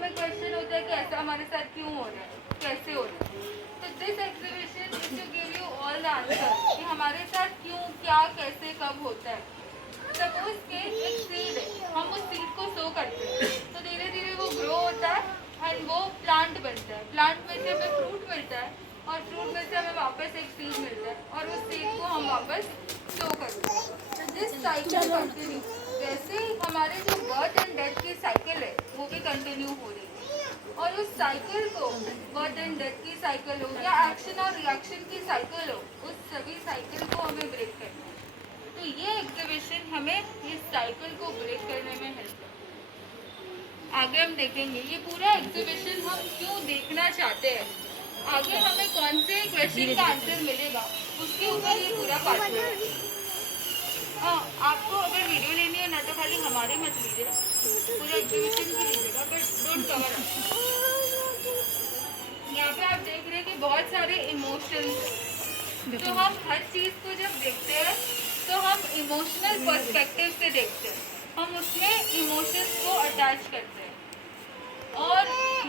हमें क्वेश्चन होता है कि ऐसा हमारे साथ क्यों हो रहा है, कैसे हो रहा है। तो this exhibition is to give you all the answer कि हमारे साथ क्यों, क्या, कैसे, कब होता है। सपोज के एक सीड है, हम उस सीड को सो करते हैं तो धीरे धीरे वो ग्रो होता है एंड वो प्लांट बनता है। प्लांट में से हमें फ्रूट मिलता है और फ्रूट में से हमें वापस एक सीड मिलता है और उस सीड को हम वापस सो करते हैं। This cycle continue. वैसे ही हमारे जो बर्थ एंड डेथ की साइकिल है वो भी कंटिन्यू हो रही है और उस साइकिल को, बर्थ एंड डेथ की साइकिल हो या एक्शन और रिएक्शन की साइकिल हो, उस सभी साइकिल को हमें ब्रेक करना है। तो ये एग्जीबिशन हमें इस साइकिल को ब्रेक करने में हेल्प करता है। आगे हम देखेंगे ये पूरा एग्जीबिशन हम क्यों देखना चाहते हैं, आगे हमें कौन से क्वेश्चन का आंसर मिलेगा उसके ऊपर ये पूरा पार्ट है। आपको अगर वीडियो लेनी है ना तो खाली हमारे मत लीजिएगा, पूरा एग्जीबिशन की लीजिएगा, बट डोंट कवर अप। यहाँ पे आप देख रहे हैं कि बहुत सारे इमोशंस हैं। तो हम हर चीज़ को जब देखते हैं तो हम इमोशनल पर्सपेक्टिव से देखते हैं, हम उसमें इमोशंस को अटैच करते हैं। और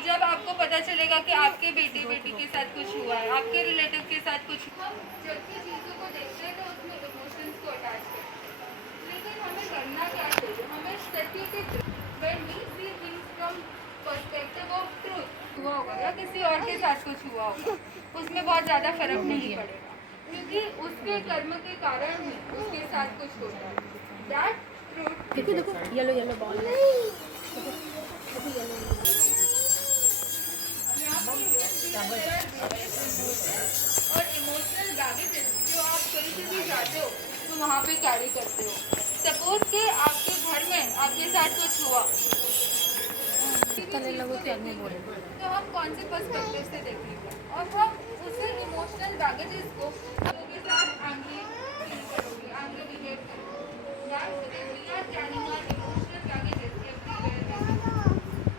जब आपको पता चलेगा कि आपके बेटी के साथ कुछ हुआ है, आपके रिलेटिव के साथ कुछ, हम जब भी चीज़ों को देखते हैं तो उसमें इमोशंस को अटैच करते हैं। लेकिन हमें करना क्या चाहिए, हमें स्टडी के when we see things from perspective of truth हुआ होगा या किसी और के साथ कुछ हुआ होगा, उसमें बहुत ज़्यादा फर्क नहीं पड़ेगा क्योंकि उसके कर्म के कारण ही उसके साथ कुछ होता है। That truth. देखो देखो येलो येलो बॉल है। और इमोशनल बैगेजेस जो आप कहीं से भी जाते हो तो वहाँ पे कैरी करते हो। सपोज कि आपके घर में आपके साथ कुछ हुआ तो हम कौन से पर्सपेक्टिव से देखेंगे और हम उसे इमोशनल बैगेजेस को लोगों के साथ आगे फील करोगे, आगे बिहेव करोगे। We are carrying our emotional baggages everywhere.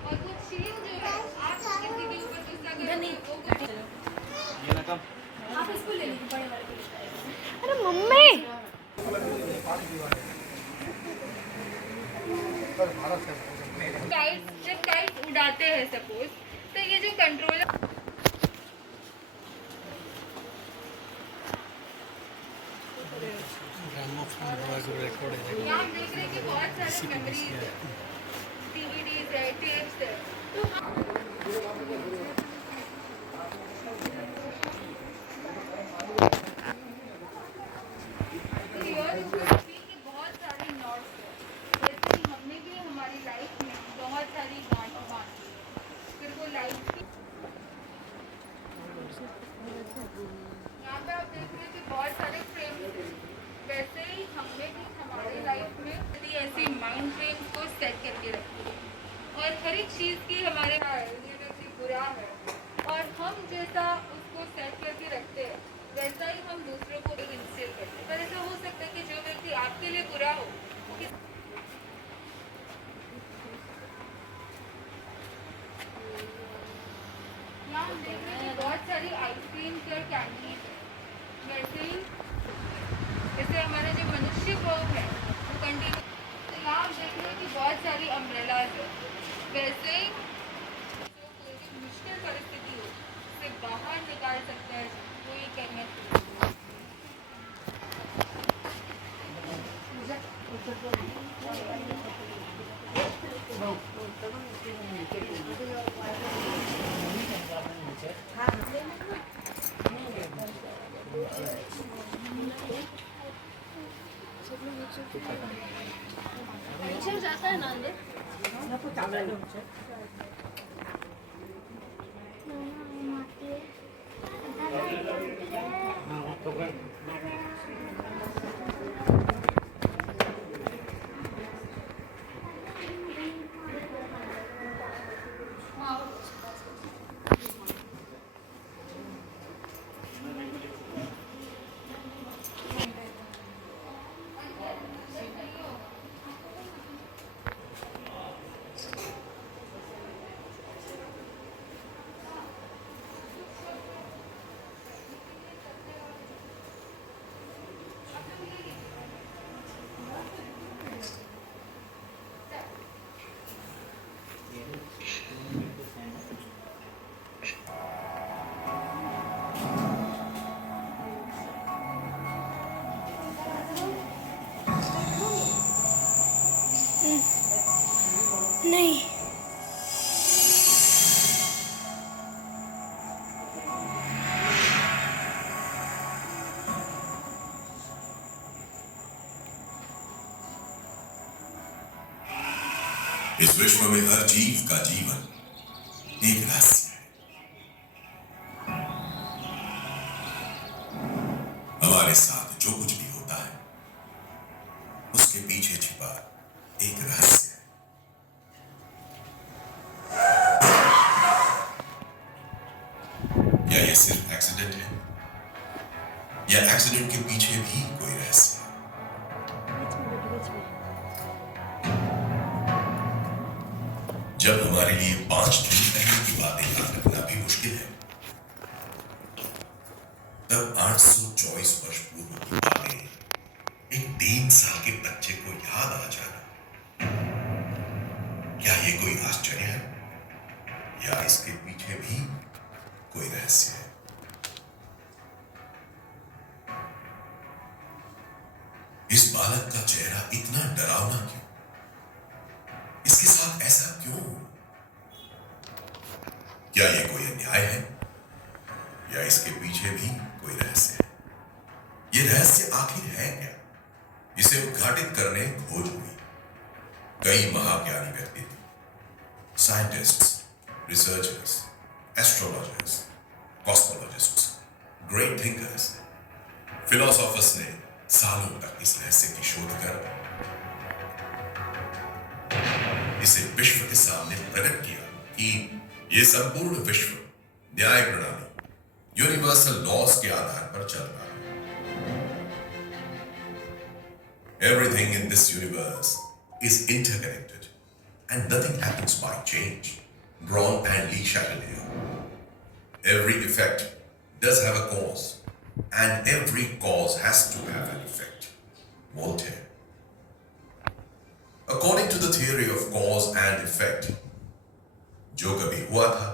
और कुछ चीज जो है आप किसी के ऊपर गुस्सा करोगे वो कुछ आप इसको ले लीजिए बड़े वाले को। अरे मम्मी जब काइट उड़ाते हैं सपोज, तो ये जो कंट्रोलर यहाँ देख रहे हैं कि बहुत सारे मेमोरीज है, डीवीडीज है, टेप्स है। तो बहुत सारी नॉट्स है, जैसे कि हमने भी हमारी लाइफ में बहुत सारी गांठ बांधी, फिर वो लाइफ की यहाँ पे आप देख रहे हैं कि बहुत सारे फ्रेम्स हैं। वैसे ही हमने भी हमारी लाइफ में ऐसी माइंड फ्रेम्स को सेट करके रखी है और हर एक चीज़ की हमारे जैसे बुरा है और हम जैसा उसको सेट करके रखते हैं वैसा ही हम दूसरों को भी इंस्टिल करते हैं। पर ऐसा हो सकता है कि जो व्यक्ति आपके लिए बुरा हो यहाँ हम देख रहे हैं कि बहुत सारी आइसक्रीम और कैंडीज है। वैसे ही जैसे हमारा जो मनुष्य भोग है वो कंटिन्यू। तो यहाँ हम देख रहे हैं कि बहुत सारी अम्ब्रेलाज है। वैसे ही जो कोई भी मुश्किल परिस्थिति हो उससे बाहर निकाल सकता है वो ये कहना जाता है ना अंदर। इस विश्व में हर जीव का जीवन एक रहस्य है। हमारे साथ जो कुछ भी होता है उसके पीछे छिपा एक रहस्य है। क्या यह सिर्फ एक्सीडेंट है या एक्सीडेंट के पीछे भी कोई रहस्य है? जब हमारे लिए 5 दिन पहले की बातें याद रखना भी मुश्किल है, तब 824 वर्ष पूर्व की बातें एक 3 साल के बच्चे को याद आ जाना, क्या ये कोई आश्चर्य है या इसके पीछे भी कोई रहस्य है? इस बालक का चेहरा इतना डरावना क्यों? इसके साथ ऐसा क्यों? क्या यह कोई अन्याय है या इसके पीछे भी कोई रहस्य है? यह रहस्य आखिर है क्या? इसे उद्घाटित करने खोज हुई। कई महाज्ञानी व्यक्तित्व, scientists, researchers, astrologers, cosmologists, great thinkers, philosophers ने सालों तक इस रहस्य की शोध कर इसे विश्व के सामने प्रकट किया कि यह संपूर्ण विश्व न्याय प्रणाली, यूनिवर्सल लॉज के आधार पर चल रहा है। Everything in this universe is interconnected and nothing happens by change. Braun and Lee Chatelier. Every effect does have a cause and every cause has to have an effect. Voltaire. According to the theory of cause and effect, जो कभी हुआ था,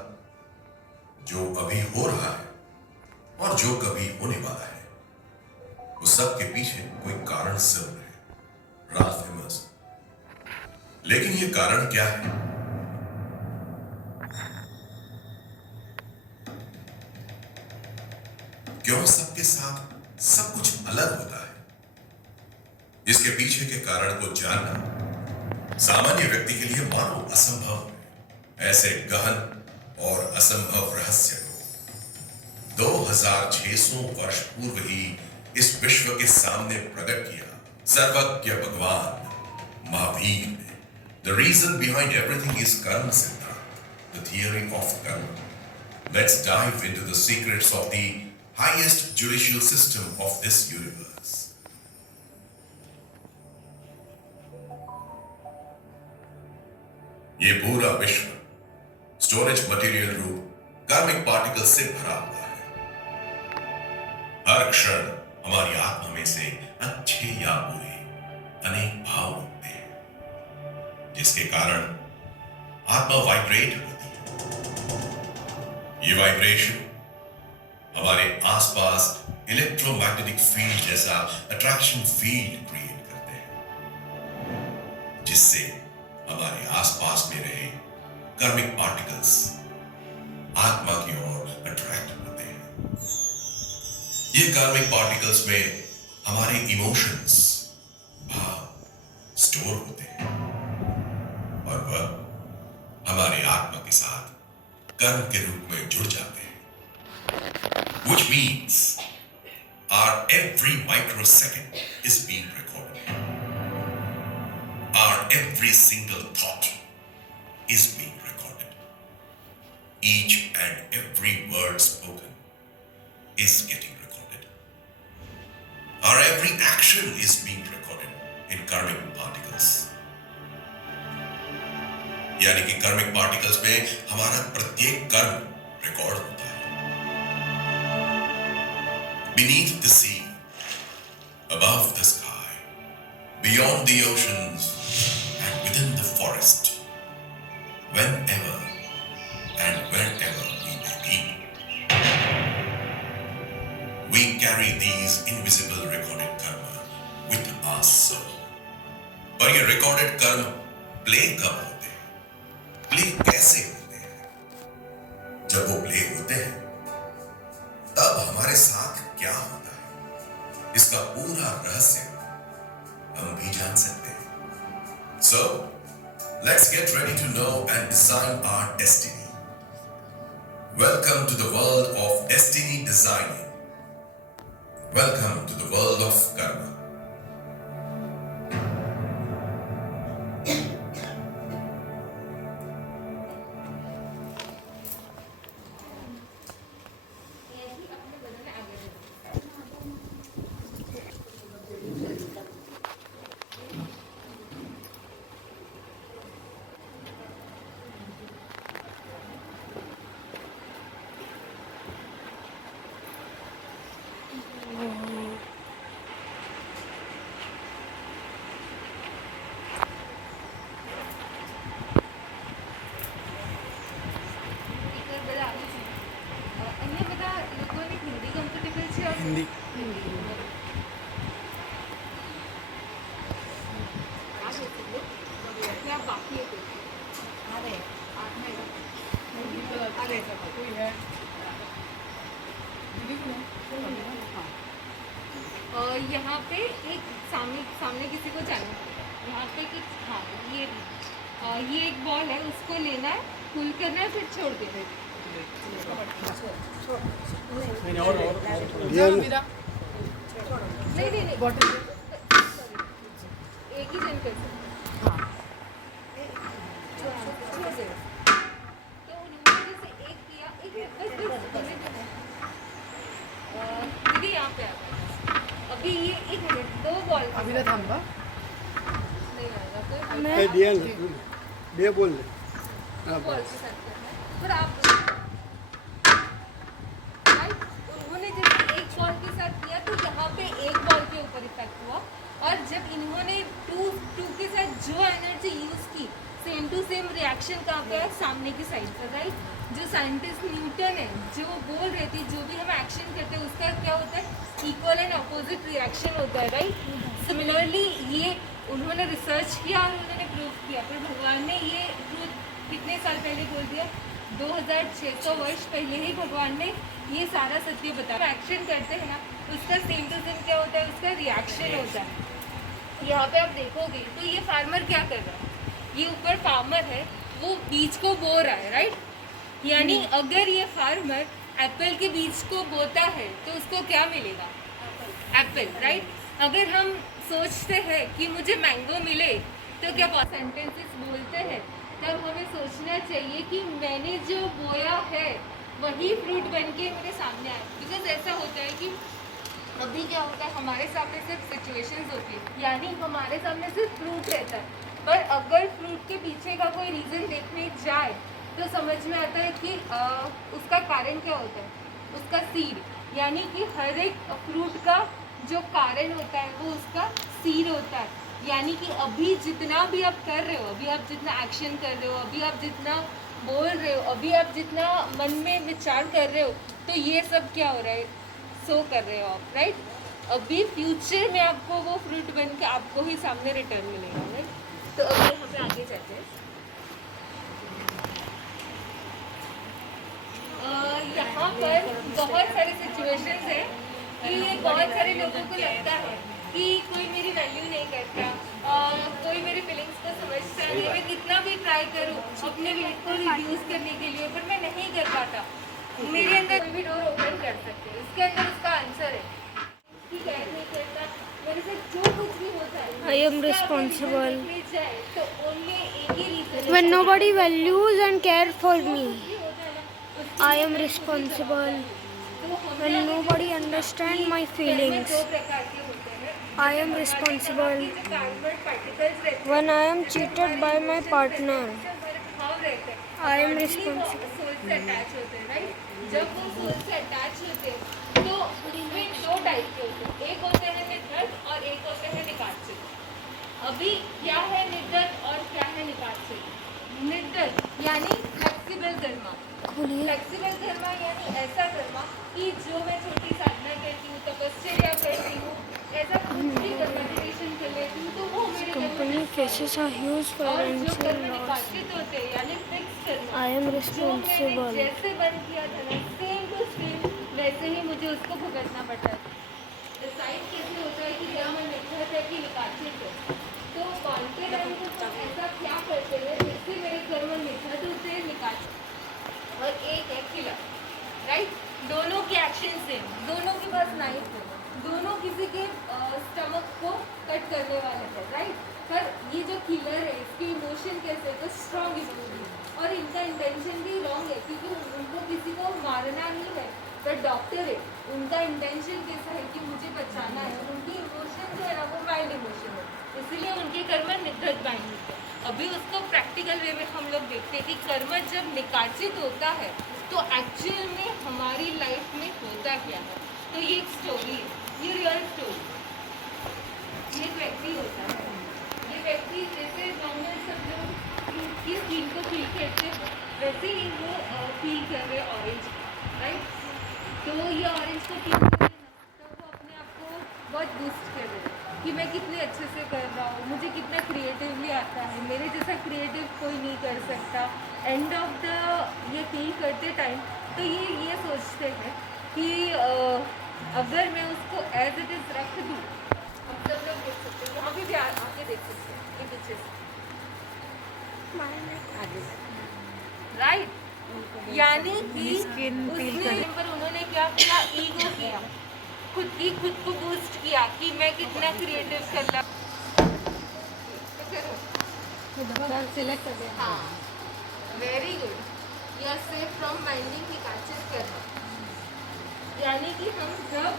जो अभी हो रहा है और जो कभी होने वाला है, उस सब के पीछे कोई कारण जरूर है। Ralph Emerson. लेकिन ये कारण क्या है? क्यों सबके साथ सब कुछ अलग होता है? इसके पीछे के कारण को जानना सामान्य व्यक्ति के लिए मानो असंभव है। ऐसे गहन और असंभव रहस्य को 2600 वर्ष पूर्व ही इस विश्व के सामने प्रकट किया सर्वज्ञ भगवान महावीर ने। The reason behind everything is karma siddhant, the theory of karma. Let's dive into the secrets of the highest judicial system of this universe. ये पूरा विश्व स्टोरेज मटेरियल रूप कार्मिक पार्टिकल से भरा हुआ है। हर क्षण हमारी आत्मा में से अच्छे या बुरे अनेक भाव उठते हैं, जिसके कारण आत्मा वाइब्रेट होती है। ये वाइब्रेशन हमारे आसपास इलेक्ट्रोमैग्नेटिक फील्ड जैसा अट्रैक्शन फील्ड क्रिएट करते हैं, जिससे हमारे आसपास में रहे कार्मिक पार्टिकल्स आत्मा की ओर अट्रैक्ट होते हैं। ये कार्मिक पार्टिकल्स में हमारे इमोशंस, भाव स्टोर होते हैं और वह हमारे आत्मा के साथ कर्म के रूप में जुड़ जाते हैं। Which means our every microsecond is being recorded. Our every single thought is being recorded. Each and every word spoken is getting recorded. Our every action is being recorded in karmic particles. यानी कि कार्मिक particles में हमारा प्रत्येक कर्म record होता है। Beneath the sea, above the sky, beyond the oceans, and within the forest, whenever and wherever we may be, we carry these invisible recorded karma with our soul. पर ये recorded कर्म play कब होते हैं? Play कैसे होते हैं? जब वो प्ले होते हैं, तब हमारे साथ क्या होता है, इसका पूरा रहस्य हम भी जान सकते हैं। So, let's get ready and design our destiny. Welcome to the world of destiny designing. Welcome to the world of karma. Hindi यहाँ पे एक सामने सामने किसी को जाना है, यहाँ पे कुछ हाँ ये एक बॉल है, उसको लेना है, पुल करना है, फिर छोड़ देना है। नहीं और नहीं बॉटल एक ही जन कर सकते। तो उन्होंने जैसे एक किया, दीदी यहाँ पे आ गए। अभी ये एक मिनट, 2 बॉल अभी ना थांबा नहीं आएगा कोई मैं दिया बोल ले बॉल के साथ करना है। पर आप राइट, उन्होंने जैसे एक बॉल के साथ किया तो यहाँ पे एक बॉल के ऊपर इफेक्ट हुआ, और जब इन्होंने टू के साथ जो एनर्जी यूज की, सेम टू सेम रिएक्शन कहाँ पे है, सामने की साइड पर। राइट, जो साइंटिस्ट न्यूटन है जो बोल रहे थे जो भी हम एक्शन करते हैं उसका क्या होता है, इक्वल एंड अपोजिट रिएक्शन होता है। राइट, सिमिलरली ये उन्होंने रिसर्च किया और उन्होंने प्रूव किया, पर भगवान ने ये ट्रूथ कितने साल पहले बोल दिया, 2600 वर्ष पहले ही भगवान ने ये सारा सत्य बताया। एक्शन करते हैं ना, उसका सेम टू सेम क्या होता है, उसका रिएक्शन होता है। यहाँ पे आप देखोगे तो ये फार्मर क्या कर रहा है, ये ऊपर फार्मर है, वो बीज को बो रहा है। राइट, यानी अगर ये फार्मर एप्पल के बीज को बोता है तो उसको क्या मिलेगा, एप्पल। राइट, अगर हम सोचते हैं कि मुझे मैंगो मिले तो क्या सेंटेंसेस बोलते हैं, तब हमें सोचना चाहिए कि मैंने जो बोया है वही फ्रूट बन के मेरे सामने आए। बिकॉज ऐसा होता है कि अभी क्या होता है, हमारे सामने सिर्फ सिचुएशंस होती है, यानी हमारे सामने सिर्फ फ्रूट रहता है, पर अगर फ्रूट के पीछे का कोई रीज़न देखने जाए तो समझ में आता है कि उसका कारण क्या होता है, उसका सीड। यानी कि हर एक फ्रूट का जो कारण होता है वो उसका सीड होता है। यानी कि अभी जितना भी आप कर रहे हो, अभी आप जितना एक्शन कर रहे हो, अभी आप जितना बोल रहे हो, अभी आप जितना मन में विचार कर रहे हो, तो ये सब क्या हो रहा है, सो कर रहे हो आप। राइट, अभी फ्यूचर में आपको वो फ्रूट बन के आपको ही सामने रिटर्न मिलेगा। राइट, तो अभी यहाँ पे आगे चलते हैं। यहाँ पर बहुत सारे सिचुएशंस हैं कि बहुत सारे लोगों को लगता है कि कोई मेरी वैल्यू नहीं करता, कोई मेरी फीलिंग्स को समझता नहीं, मैं कितना भी ट्राई करूँ अपने वेट को रिड्यूस करने के लिए, पर मैं नहीं कर पाता। मेरे अंदर कोई भी डोर ओपन कर सकते हैं, उसके अंदर उसका आंसर है। ठीक है, नहीं करता, मेरे से जो कुछ भी होता है, I am responsible तो only एक ही reason when nobody values and care for me. I am responsible when nobody understand my feelings. I am responsible when I am cheated by my partner. I am responsible. Soul से attach होते हैं। Right, जब वो soul से attach होते हैं तो उसमें 2 टाइप के होते हैं, एक होते हैं निर्धत और एक होते हैं निकाचित। अभी क्या है निर्धत और क्या है निकाचित? निर्धत यानी फ्लेक्सिबल कर्मा। फ्लेक्सिबल कर्मा यानी ऐसा कर्मा कि जो मैं छोटी साधना करती हूँ, तपस्या करती हूँ, ऐसा कुछ भी मेडिटेशन कर लेती हूँ, तो वो मेरे Company faces a huge और जो financial कर्म loss. निकाचित होते हैं यानी फिक्स कर्मा, I am जो मैंने responsible. जैसे बंद किया था ना, सेम टू सेम वैसे ही मुझे उसको भुगतना पड़ता है। डिसाइड कैसे होता है कि क्या मैं निर्धत है कि निकाचित है? तो तो मानते हैं तो ऐसा क्या करते हैं जिससे मेरे कर्म निखट होते हैं निकाल, और एक है किलर, राइट। दोनों के एक्शन सेम, दोनों के पास नाइफ है, दोनों किसी के स्टमक को कट करने वाले हैं, राइट। पर ये जो किलर है इसके इमोशन कैसे है, तो स्ट्रॉन्ग इमोशन, और इनका इंटेंशन भी रॉन्ग है क्योंकि उनको किसी को मारना नहीं है। पर डॉक्टर है, उनका इंटेंशन कैसा है कि मुझे बचाना है, उनकी इमोशन जो है ना वो माइल्ड इमोशन है, इसलिए उनके कर्म निर्धत बाइंड होते हैं। अभी उसको प्रैक्टिकल वे में हम लोग देखते हैं कि कर्म जब निकाचित होता है तो एक्चुअल में हमारी लाइफ में होता क्या है। तो ये एक स्टोरी है, ये रियल स्टोरी। ये एक व्यक्ति होता है, ये व्यक्ति जैसे नॉर्मल सब लोग किस चीज को फील करते हैं वैसे ही वो फील कर रहे ऑरेंज, राइट। तो ये ऑरेंज को फील कर रहे ना, तो वो अपने आप को बहुत बूस्ट कर रहे हैं कि मैं कितने अच्छे से कर रहा हूँ, मुझे कितना क्रिएटिवली आता है, मेरे जैसा क्रिएटिव कोई नहीं कर सकता। एंड ऑफ द ये फील करते टाइम तो ये सोचते हैं कि अगर मैं उसको एज इट इज़ रख दूँ, अब सब लोग देख सकते हैं, यहाँ भी आके देख सकते हैं ये पीछे से, राइट। यानी कि उसने पर उन्होंने क्या किया, ईगो किया, खुद को बूस्ट किया कि मैं कितना क्रिएटिव कर रहा हूँ। हाँ, very good, you are safe from minding निकाचित करना। यानी कि हम जब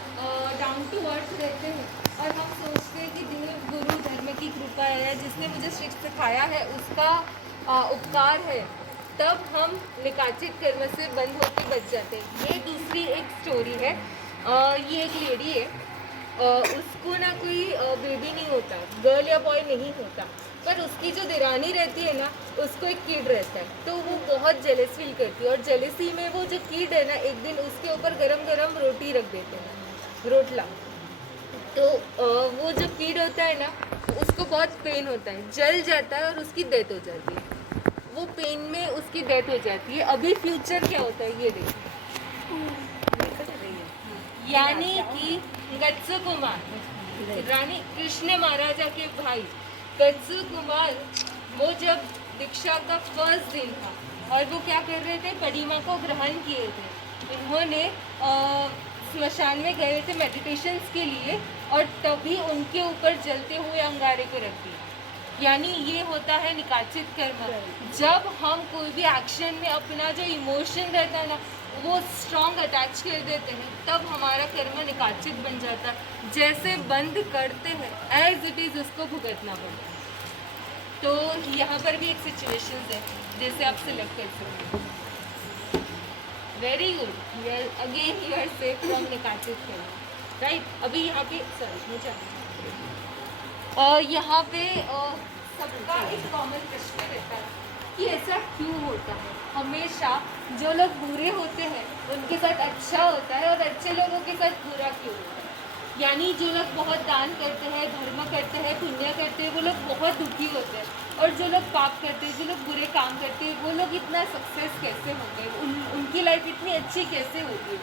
डाउन टू अर्थ रहते हैं और हम सोचते हैं कि जो गुरु धर्म की कृपा है, जिसने मुझे सिखाया है उसका उपकार है, तब हम निकाचित कर्म से बंद होकर बच जाते हैं। ये दूसरी एक स्टोरी है। ये एक लेडी है, उसको ना कोई बेबी नहीं होता, गर्ल या बॉय नहीं होता, पर उसकी जो दिरानी रहती है ना उसको एक किड रहता है, तो वो बहुत जेलस फील करती है। और जेलसी में वो जो किड है ना एक दिन उसके ऊपर गरम गरम रोटी रख देते हैं, रोटला। तो वो जो किड होता है ना उसको बहुत पेन होता है, जल जाता है और उसकी डेथ हो जाती है। वो पेन में उसकी डेथ हो जाती है। अभी फ्यूचर क्या होता है ये देखिए, यानी कि गत्सु कुमार, रानी कृष्ण महाराजा के भाई गत्सु कुमार, वो जब दीक्षा का फर्स्ट दिन था और वो क्या कर रहे थे, परिमा को ग्रहण किए थे। उन्होंने स्मशान में गए थे मेडिटेशंस के लिए और तभी उनके ऊपर जलते हुए अंगारे को रख दिया। यानी ये होता है निकाचित कर्म। जब हम कोई भी एक्शन में अपना जो इमोशन रहता है ना वो स्ट्रॉन्ग अटैच कर देते हैं, तब हमारा कर्म निकाचित बन जाता है। जैसे बंद करते हैं एज इट इज़ उसको भुगतना पड़ता है। तो यहाँ पर भी एक सिचुएशन है जैसे आप सिलेक्ट कर सकते हैं। Very good, again you are safe from निकाचित कर्म, राइट। अभी यहाँ पे सॉरी मुझे यहाँ पे सबका एक कॉमन प्रश्न रहता है कि ऐसा क्यों होता है, हमेशा जो लोग बुरे होते हैं उनके साथ अच्छा होता है और अच्छे लोगों के साथ बुरा क्यों होता है। यानी जो लोग बहुत दान करते हैं, धर्म करते हैं, पुण्य करते हैं, वो लोग बहुत दुखी होते हैं, और जो लोग पाप करते हैं, जो लोग बुरे काम करते हैं, वो लोग इतना सक्सेस कैसे होते हैं, उनकी लाइफ इतनी अच्छी कैसे होती है।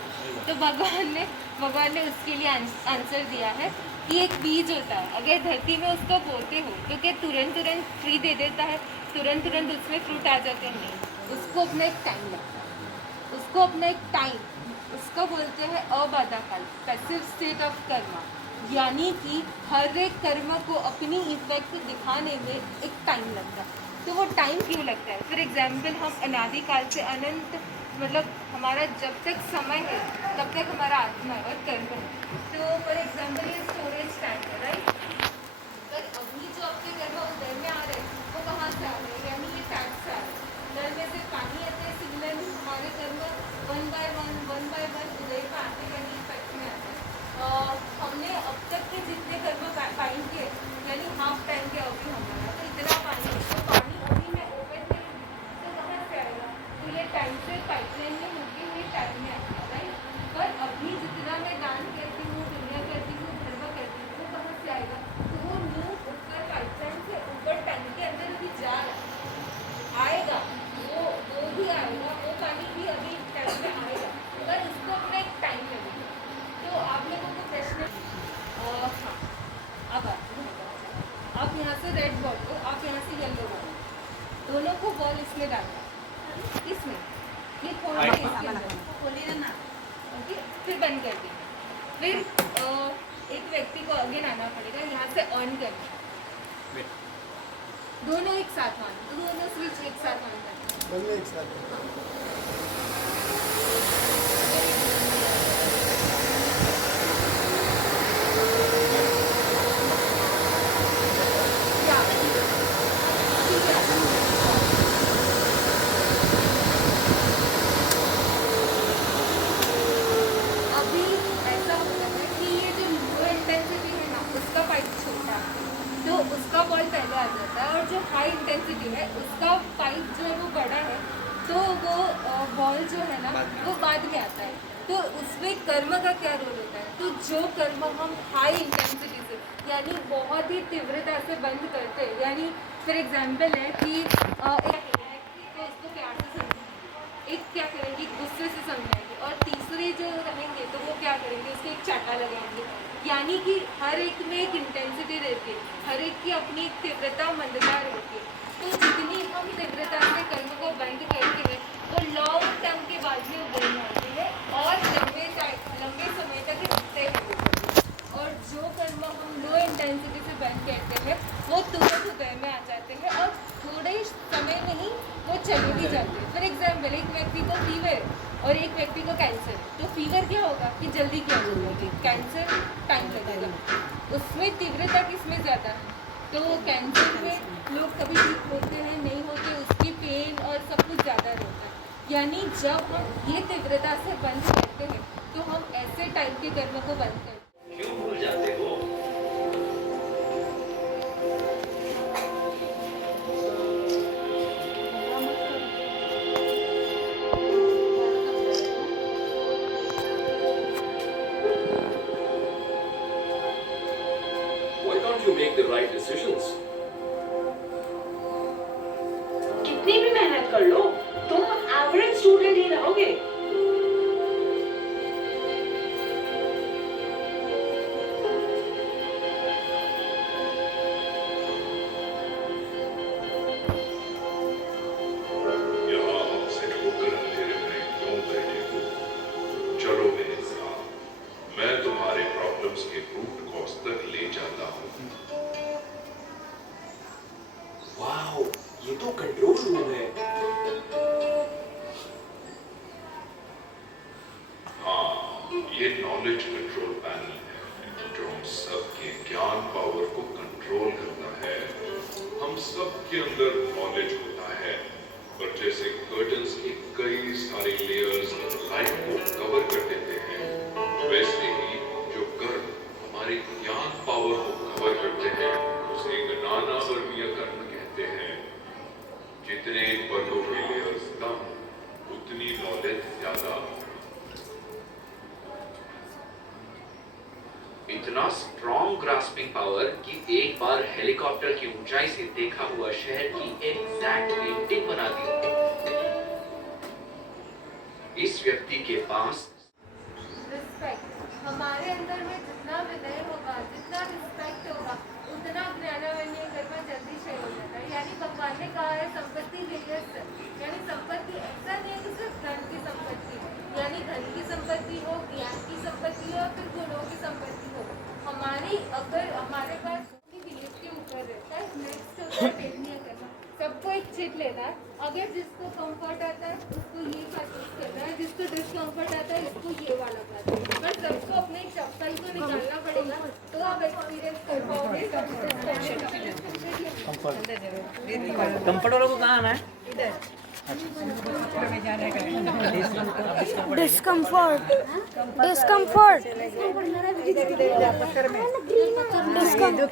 तो भगवान ने उसके लिए आंसर दिया है कि एक बीज होता है, अगर धरती में उसको बोते हो तो क्या तुरंत फ्री दे देता है, तुरंत उसमें फ्रूट आ जाते हैं? नहीं, उसको अपना एक टाइम लगता है, उसको अपना एक टाइम, उसको बोलते हैं अबाधा काल, पैसिव स्टेट ऑफ कर्म। यानी कि हर एक कर्म को अपनी इफेक्ट दिखाने में एक टाइम लगता है। तो वो टाइम क्यों लगता है? फॉर एग्जाम्पल हम अनादिकाल से अनंत, मतलब हमारा जब तक समय है तब तक हमारा आत्मा है और कर्म है। तो फॉर एग्जाम्पल ये स्टोरेज टाइम है, राइट। पर अभी जो आपके कर्म उधर में आ रहे हैं वो कहाँ से आ रहे हैं? यानी ये टैप से आ रहे हैं। नल में से पानी आते हैं, सिग्नल हमारे कर्म वन बाय वन उदय पर आते करने इफेक्ट में आते हैं। हमने अब तक के जितने कर्म बाइंड किए, यानी हाफ टाइम के अभी हमारा, तो इतना पानी, तो पानी अभी मैं ओपन में तो कहाँ से आएगा? तो ये टाइम से पाइपलाइन में होके हुए टाइम में आएगा, राइट। पर अभी जितना मैं दान करती हूँ, पुण्य करती हूँ, धर्म करती हूँ, वो कहाँ से आएगा? तो वो न्यू ऊपर पाइपलाइन से ऊपर टाइम के अंदर अभी जा रहा है, आएगा, वो भी आएगा, वो पानी भी अभी टाइम में आएगा, पर उसको अपना एक टाइम लगेगा। तो आप लोगों को प्रश्न, हाँ, अब आप यहाँ से रेड इसमें ये खोल के इसके अंदर खोलिए ना, ओके, फिर बंद कर देंगे। फिर एक व्यक्ति को अगेन आना पड़ेगा, यहाँ से ऑन करना, दोनों एक साथ ऑन, दोनों स्विच एक साथ ऑन करना। दोनों एक साथ। अभी ऐसा होता है कि ये जो लो इंटेंसिटी है ना, उसका पाइप छोटा है तो उसका बॉल पहले आ जाता है, और जो हाई इंटेंसिटी है उसका पाइप जो है वो बड़ा है तो वो बॉल जो है ना वो बाद में आता है। तो उसमें कर्म का क्या रोल होता है, तो जो कर्म हम हाई इंटेंसिटी से यानी बहुत ही तीव्रता से बंद करते हैं, यानी फॉर एग्जाम्पल है कि तो उसको प्यार से समझेंगे, एक क्या करेंगे गुस्से से समझाएंगे, और तीसरे जो रहेंगे तो वो क्या करेंगे उसको एक चाटा लगाएंगे। यानी कि हर एक में एक इंटेंसिटी रहती है, हर एक की अपनी एक तीव्रता मंदता रहती है। तो जितनी हम तीव्रता से कर्म को बंद करते हैं तो लॉन्ग टर्म के बाद में वो बन जाती है और लंबे समय तक स्टे करते हैं। और जो कर्म हम लो इंटेंसिटी से बंद करते हैं वो तुरंत उदय में आ जाते हैं और थोड़े समय में ही वो चले भी जाते हैं। फॉर एग्जाम्पल एक व्यक्ति को फीवर और एक व्यक्ति को कैंसर, तो फीवर क्या होगा कि जल्दी क्या होगा, कैंसर टाइम लगेगा, उसमें तीव्रता किसमें ज़्यादा है, तो कैंसर में लोग कभी ठीक होते हैं नहीं होते, उसकी पेन और सब कुछ ज़्यादा रहता है। यानी जब हम ये तीव्रता से बंद करते हैं तो हम ऐसे टाइप के कर्म को बंद करते हैं। क्यों भूल जाते हो? Why can't you make the right decisions? कितनी भी मेहनत कर लो तुम एवरेज स्टूडेंट ही रहोगे। यहाँ हमसे होकर अंधेरे में क्यों बैठे हो? चलो मेरे साथ, मैं तुम्हारे प्रॉब्लम्स के रूट कॉज तक ले जाता हूँ। वाओ, ये तो कंट्रोल रूम है। हाँ, ये नॉलेज कंट्रोल पैनल है जो हम सबके ज्ञान पावर को कंट्रोल करता है। हम सबके अंदर नॉलेज होता है, पर जैसे कर्टन्स के कई सारे लेयर्स लाइट को कवर कर देते हैं, वैसे ही जो कर्म हमारे ज्ञान पावर को कवर करते हैं उसे गणाना वर्णीय कर्म कहते हैं। जितने पर्दों के लेयर्स कम उतनी नॉलेज ज्यादा। इतना स्ट्रॉन्ग ग्रास्पिंग पावर कि एक बार हेलीकॉप्टर की ऊंचाई से देखा हुआ शहर की एग्जैक्ट पेंटिंग बना दी। इस व्यक्ति के पास रिस्पेक्ट, हमारे अंदर में जितना विनय होगा, जितना रिस्पेक्ट होगा, उतना ज्ञानावरणीय कर्म जल्दी क्षय हो जाता है। यानी भगवान ने कहा है संपत्ति लेकर, यानी संपत्ति ऐसा नहीं है कि सिर्फ धन की संपत्ति, यानी धन की संपत्ति हो, ज्ञान की संपत्ति हो, फिर गुणों की संपत्ति हो। हमारी अगर हमारे पास बिलीफ के ऊपर रहता है, नेक्स्ट होता है देखनीय करना। सबको एक चिट लेना है, अगर जिसको कंफर्ट आता है उसको ये प्रैक्टिस करना है, जिसको डिस्कम्फर्ट आता है उसको ये वाला प्रैक्टिस, पर सबको अपने चप्पल को निकालना पड़ेगा तो आप एक्सपीरियंस कर पाओगे। कंफर्ट वालों को कहाँ आना है? डिस्कम्फर्ट, डिस्कम्फर्ट,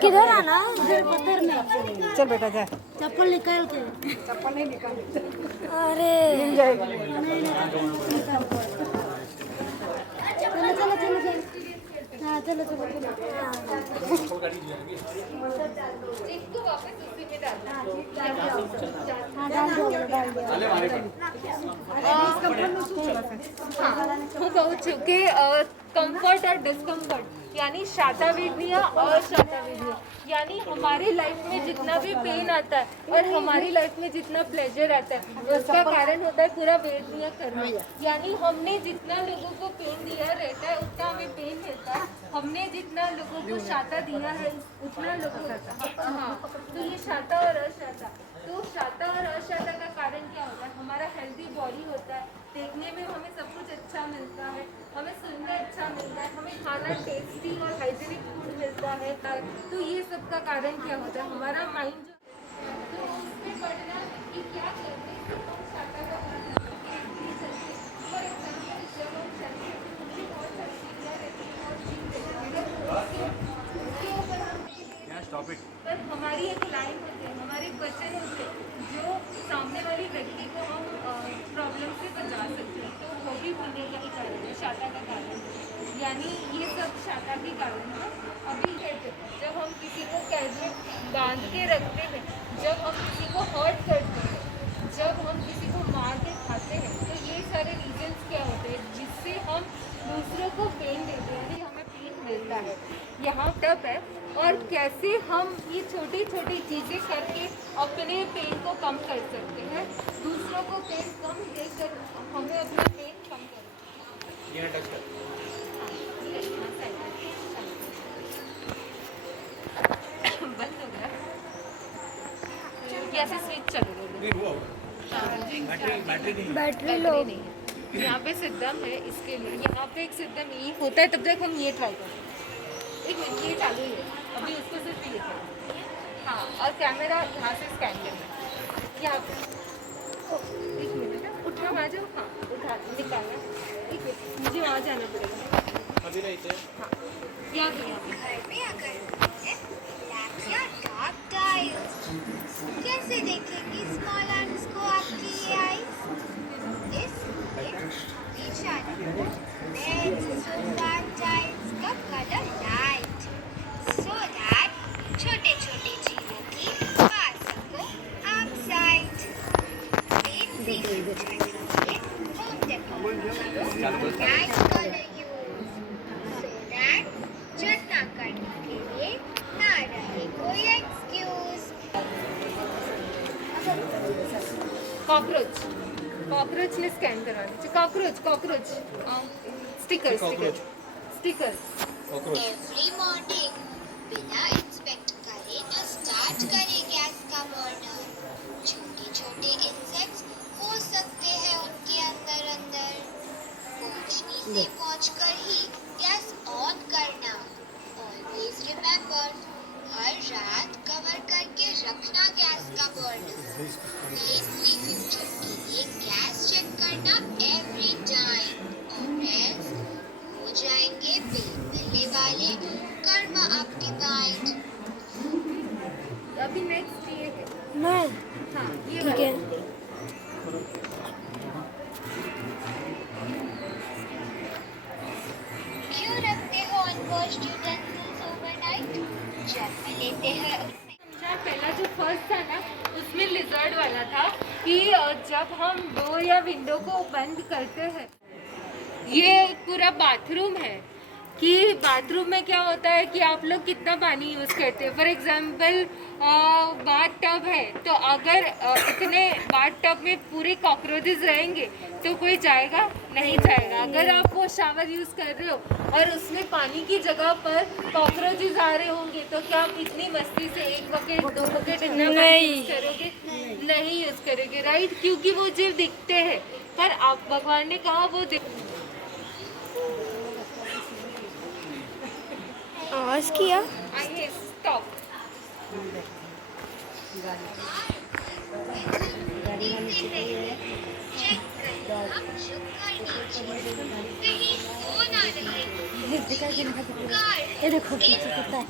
किधर आना? चल बेटा जा। चप्पल निकाल के। चप्पल नहीं निकाल। अरे चलो चलो चलो चलो, हाँ चलो चलो चलो। इसको वापस उसी में डालना है। हाँ डाल दो डाल दो। अरे हमारे હું કહું છું કે કમ્ફર્ટ और डिस्कम्फर्ट यानी शाता वेदनिया और शाता वेदनिया यानी हमारी लाइफ में जितना भी पेन आता है और हमारी लाइफ में जितना प्लेजर आता है उसका कारण होता है पूरा वेदनिया करना। यानी हमने जितना लोगों को पेन दिया रहता है उतना हमें पेन मिलता है, हमने जितना लोगों को शाता दिया है उतना लोगों को। हाँ, तो ये शाता और अशाता, तो शाता और अशाता का कारण क्या होता है? हमारा हेल्दी बॉडी होता है, देखने में हमें सब कुछ अच्छा मिलता है, हमें सुनने अच्छा मिलता है, हमें खाना टेस्टी और हाइजीनिक फूड मिलता है। तो ये सब का कारण क्या होता है? हमारा माइंड जो तो उसमें पढ़ना कि क्या करते हैं तो हम शाता का पालन करते हैं। फॉर एग्जाम्पल जब हम चलते हैं तो मुझे बहुत सारी चीज़ें रहती हैं और उसके ऊपर हम पर हमारी एक लाइन होती है, हमारे एक वचन होते हैं जो सामने वाली व्यक्ति को हम प्रॉब्लम से बचा सकते हैं। तो वो भी होने का ही कारण है, शाता का कारण। यानी ये सब शाता के कारण है। अभी कहते हैं जब हम किसी को कैसे बांध के रखते हैं, जब हम किसी को हर्ट करते हैं, जब हम किसी को मार के खाते हैं, तो ये सारे रीजंस क्या होते हैं जिससे हम दूसरों को पेन देते हैं, यानी हमें पेन मिलता है। यहाँ तब है और कैसे हम ये छोटी छोटी चीज़ें करके अपने पेन को कम कर सकते हैं, दूसरों को पेन कम देकर हमें अपना पेन कम करना बंद हो गया कैसे स्विच चल रही बैटरी लो। यहाँ पे सिद्धम है, इसके लिए यहाँ पे एक सिद्धम ये होता है। तब तक हम ये ट्राई करें। एक मिनट, ये चालू ही है अभी, उसको सिर्फ ये करें। हाँ, और कैमरा यहाँ से स्कैन करना यहाँ पे। एक मिनट उठा आ जाओ। हाँ उठा निकालना। एक मिनट मुझे वहाँ जाना पड़ेगा। अभी नहीं थे। हाँ यहाँ पे कैसे देखेंगी स्मॉल आर्म्स को आपकी ये आईज? इस सोफा टाइल्स का कलर लाइट सो दैट छोटे छोटे जीवों की पा सको आप site. Light colour use so that जतना करने के लिए ना रहे कोई एक्सक्यूज। कॉकरोच ने स्कैन करा दीजिए। कॉकरोच स्टिकर एवरी मॉर्निंग बिना इंस्पेक्ट करे न स्टार्ट करे गैस का बर्नर। छोटे छोटे इंसेक्ट्स हो सकते हैं उनके अंदर रोशनी से पहुंचकर ही गैस ऑन करना। ऑलवेज रिमेंबर हर रात कवर करके रखना गैस का बर्नर। सेफली फ्यूचर के लिए गैस चेक करना एवरी टाइम और एल्स हो जाएंगे बिल मिलने वाले कर्म ऑक्यूपाइड। अभी नेक्स्ट ये है। मैं हाँ ये ठीक है। क्यों रखते हो अनवॉश्ड यूटेंसिल्स ओवरनाइट? जन्म लेते हैं पहला जो फर्स्ट था ना उसमें लिजर्ड वाला था कि जब हम डोर या विंडो को बंद करते हैं, ये पूरा बाथरूम है कि बाथरूम में क्या होता है कि आप लोग कितना पानी यूज़ करते हैं। फॉर एग्जांपल बाथ टब है तो अगर इतने बाथ टब में पूरे कॉकरोचेस रहेंगे तो कोई जाएगा नहीं जाएगा। अगर आप वो शावर यूज़ कर रहे हो और उसमें पानी की जगह पर कॉकरोचेस आ रहे होंगे तो क्या आप इतनी मस्ती से 1 बकेट 2 बकेट इतना पानी यूज़ करोगे? नहीं यूज़ करोगे, राइट? क्योंकि वो जीव दिखते हैं पर आप भगवान ने कहा वो आवाज किया। आइए स्टॉप। ये देखो कितना है।